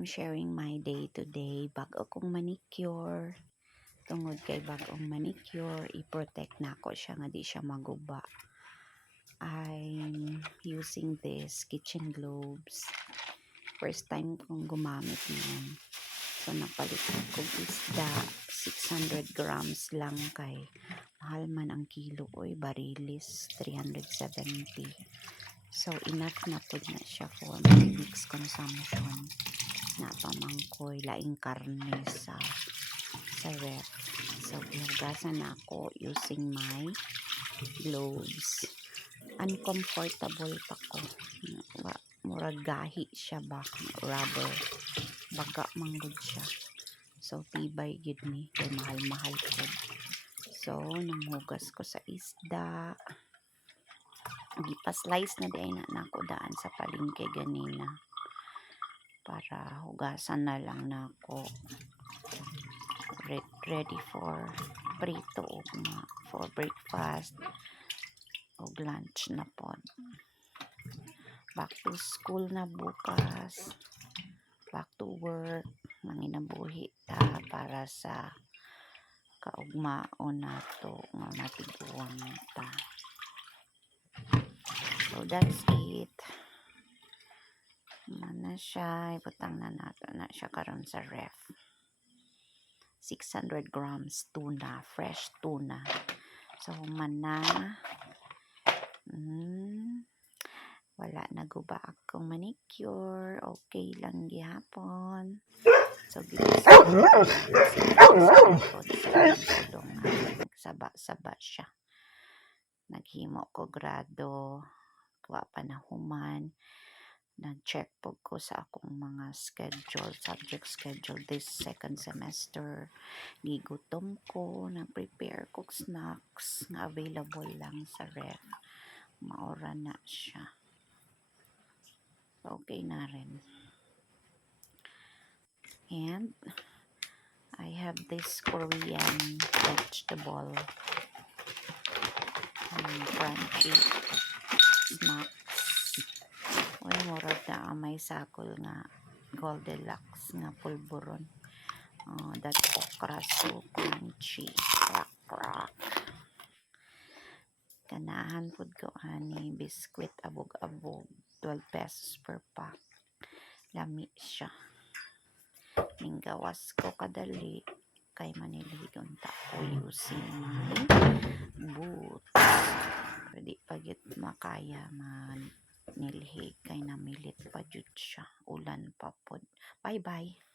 I'm sharing my day today. Bago kong manicure. Tungod kay bagong manicure, i-protect na ako siya nga di siya maguba. I'm using this kitchen globes. First time kong gumamit niyan. So, napalit ko isda. 600 grams lang kay mahal man ang kilo. Oy, barilis. 370. So, enough na po na siya for my week's consumption. Napamangkoy, laing karne sa ref. So, ihugasan na ako using my gloves. Uncomfortable pa ko. Murag gahi siya ba? Rubber. Baga manggod siya. So, tibay gid ni. Kay mahal-mahal ko. So, nanghugas ko sa isda. Gipa-slice na di ay na ako daan sa palengke ganina. Para hugasan na lang na ako. Ready for prito o for breakfast o lunch na po. Back to school na bukas. Back to work. Manginabuhi ta para sa kaugmaon na to nga matiguang ta. So that's it. Mana siya, ibutang na nato na siya karon sa ref. 600 grams tuna, fresh tuna. So mana wala na guba akong manicure, okay lang gihapon. So saba-saba siya. Naghimo ko grado, kuha panahuman. Nag-check po ko sa akong mga subject schedule this second semester. Gigutom ko, nag-prepare ko snacks na available lang sa ref. Maura na siya. Okay na rin. And I have this Korean vegetable crunchy snacks. Uy, murag na may sakol nga Goldilocks nga pulburon. That okra so crunchy. Crack. Ganahan pud ko ani biskwit abog-abog. 12 pesos per pack. Lami siya. Ninggawas ko kadali kay maniligon ta ko using my boots. Pwede pagit makaya man nilhig kay namilit pa jud siya. Ulan pa pod. Bye-bye.